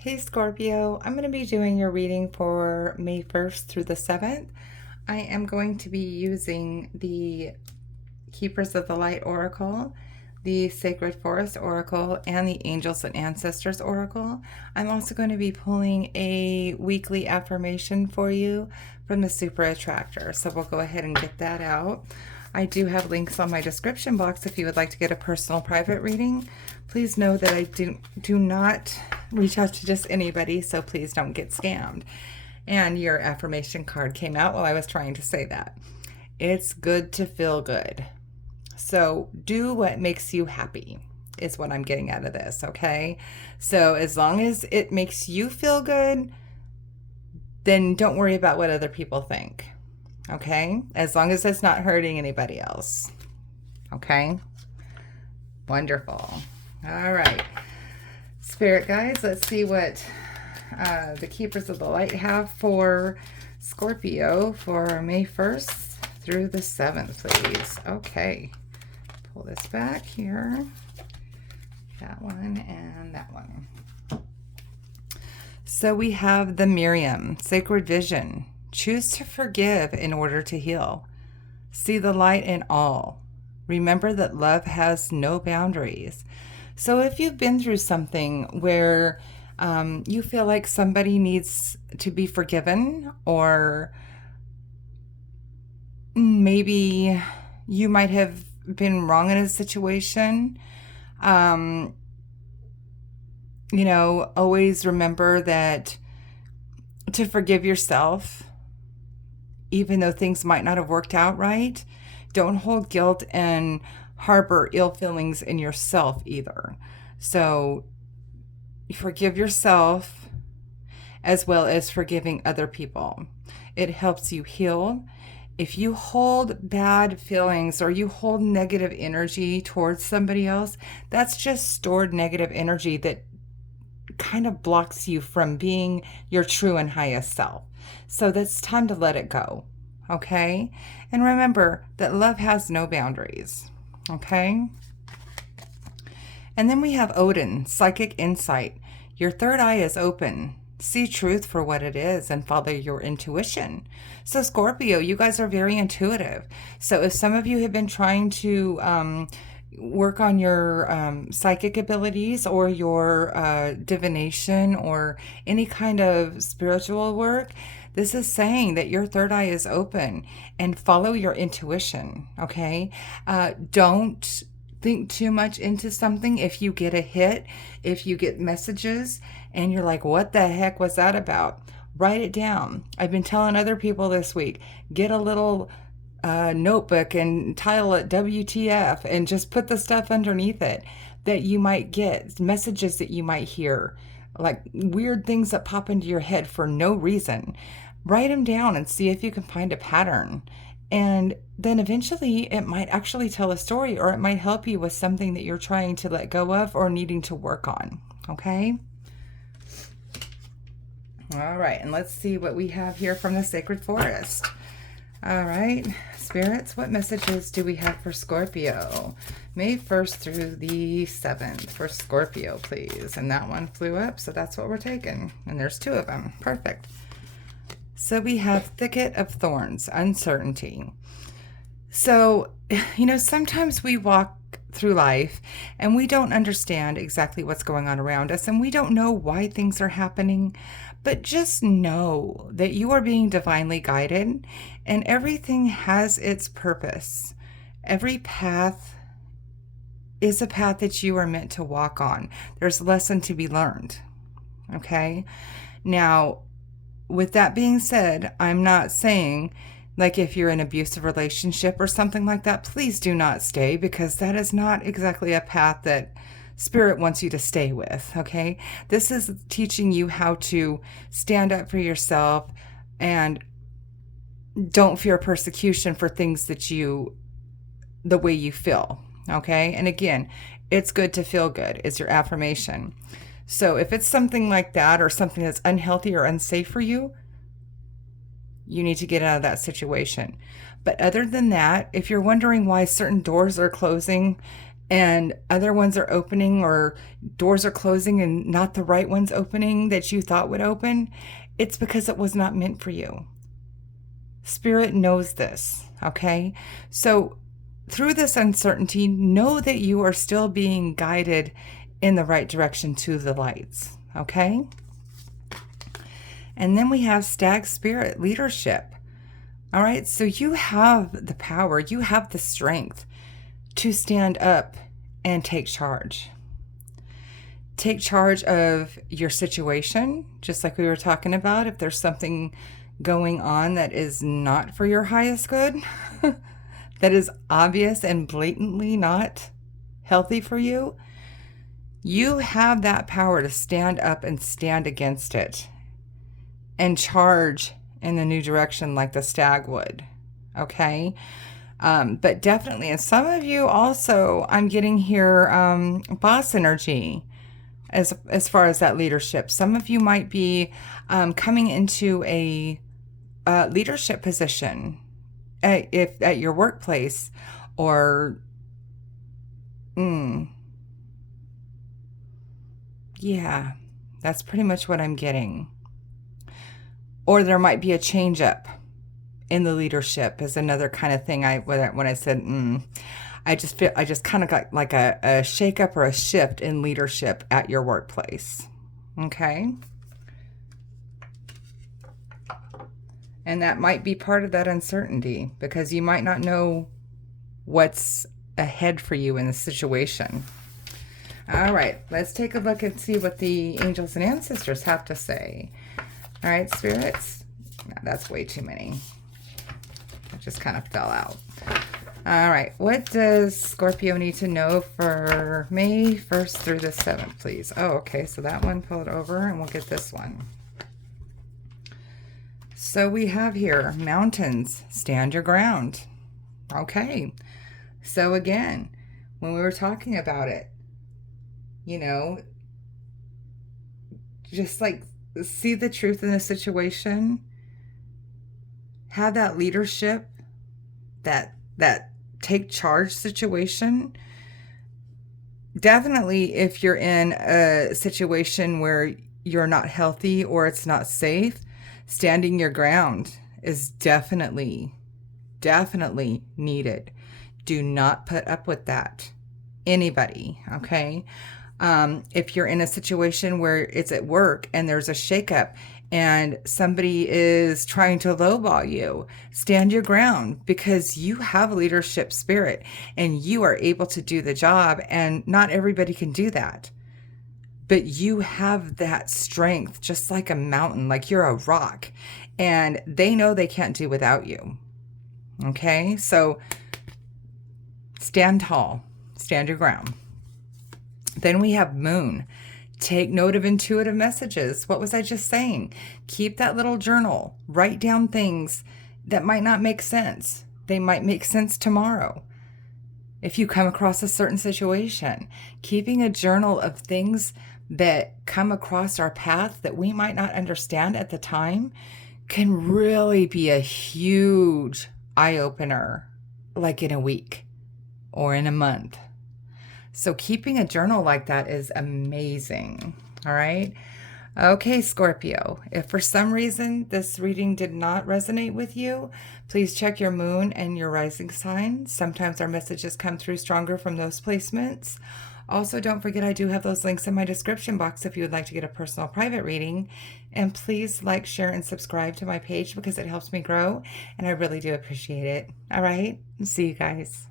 Hey Scorpio, I'm going to be doing your reading for May 1st through the 7th. I am going to be using the Keepers of the Light Oracle, the Sacred Forest Oracle, and the Angels and Ancestors Oracle. I'm also going to be pulling a weekly affirmation for you from the Super Attractor. So we'll go ahead and get that out. I do have links on my description box if you would like to get a personal private reading. Please know that I do not reach out to just anybody, so please don't get scammed. And your affirmation card came out while I was trying to say that. It's good to feel good. So do what makes you happy is what I'm getting out of this, okay? So as long as it makes you feel good, then don't worry about what other people think, okay? As long as it's not hurting anybody else, okay? Wonderful. All right. Spirit guides, let's see what the Keepers of the Light have for Scorpio for May 1st through the 7th, please. Okay. Pull this back here. That one and that one. So we have the Miriam, Sacred Vision. Choose to forgive in order to heal. See the light in all. Remember that love has no boundaries. So if you've been through something where you feel like somebody needs to be forgiven, or maybe you might have been wrong in a situation, always remember that to forgive yourself, even though things might not have worked out right. Don't hold guilt and harbor ill feelings in yourself either. So forgive yourself as well as forgiving other people. It helps you heal. If you hold bad feelings or you hold negative energy towards somebody else, that's just stored negative energy that kind of blocks you from being your true and highest self. So that's time to let it go, okay? And remember that love has no boundaries, okay? And then we have Odin, Psychic Insight. Your third eye is open. See truth for what it is and follow your intuition. So Scorpio, you guys are very intuitive. So if some of you have been trying to work on your psychic abilities or your divination or any kind of spiritual work, this is saying that your third eye is open and follow your intuition, okay? Don't think too much into something. If you get a hit, if you get messages and you're like, what the heck was that about? Write it down. I've been telling other people this week, get a little notebook and title it WTF and just put the stuff underneath it that you might get, messages that you might hear, like weird things that pop into your head for no reason. Write them down and see if you can find a pattern. And then eventually it might actually tell a story, or it might help you with something that you're trying to let go of or needing to work on. Okay? All right, and let's see what we have here from the Sacred Forest. All right, spirits, what messages do we have for Scorpio? May 1st through the 7th for Scorpio, please. And that one flew up, so that's what we're taking. And there's two of them. Perfect. So we have Thicket of Thorns, uncertainty. So, sometimes we walk through life and we don't understand exactly what's going on around us, and we don't know why things are happening, but just know that you are being divinely guided and everything has its purpose. Every path is a path that you are meant to walk on. There's a lesson to be learned. Okay? Now, with that being said, I'm not saying, like, if you're in an abusive relationship or something like that, please do not stay, because that is not exactly a path that Spirit wants you to stay with, okay? This is teaching you how to stand up for yourself and don't fear persecution for things the way you feel, okay? And again, it's good to feel good. It's your affirmation. So if it's something like that or something that's unhealthy or unsafe for you, you need to get out of that situation. But other than that, if you're wondering why certain doors are closing, and other ones are opening, or doors are closing and not the right ones opening that you thought would open, it's because it was not meant for you. Spirit knows this, okay? So through this uncertainty, know that you are still being guided in the right direction to the lights, okay? And then we have Stag Spirit leadership. All right, so you have the power, you have the strength to stand up and take charge. Take charge of your situation, just like we were talking about. If there's something going on that is not for your highest good, that is obvious and blatantly not healthy for you, you have that power to stand up and stand against it and charge in the new direction like the stag would, okay? But definitely, and some of you also, I'm getting here boss energy as far as that leadership. Some of you might be coming into a leadership position if at your workplace, or yeah, that's pretty much what I'm getting. Or there might be a change up in the leadership is another kind of thing. When I said I just kind of got like a shake up or a shift in leadership at your workplace. Okay. And that might be part of that uncertainty, because you might not know what's ahead for you in the situation. All right, let's take a look and see what the angels and ancestors have to say. All right, spirits. No, that's way too many. It just kind of fell out. All right, what does Scorpio need to know for May 1st through the 7th, please? Oh, okay, so that one, pull it over, and we'll get this one. So we have here, mountains, stand your ground. Okay, so again, when we were talking about it, you know, just like see the truth in the situation, have that leadership, that take charge situation. Definitely, if you're in a situation where you're not healthy or it's not safe, standing your ground is definitely needed. Do not put up with that. Anybody, okay? If you're in a situation where it's at work and there's a shakeup and somebody is trying to lowball you, stand your ground, because you have leadership spirit and you are able to do the job, and not everybody can do that. But you have that strength, just like a mountain, like you're a rock, and they know they can't do without you. Okay, so stand tall, stand your ground. Then we have moon. Take note of intuitive messages. What was I just saying? Keep that little journal. Write down things that might not make sense. They might make sense tomorrow. If you come across a certain situation, keeping a journal of things that come across our path that we might not understand at the time can really be a huge eye-opener, like in a week or in a month. So keeping a journal like that is amazing. All right. Okay, Scorpio, if for some reason this reading did not resonate with you, please check your moon and your rising sign. Sometimes our messages come through stronger from those placements. Also, don't forget I do have those links in my description box if you would like to get a personal private reading. And please like, share, and subscribe to my page because it helps me grow, and I really do appreciate it. All right, see you guys.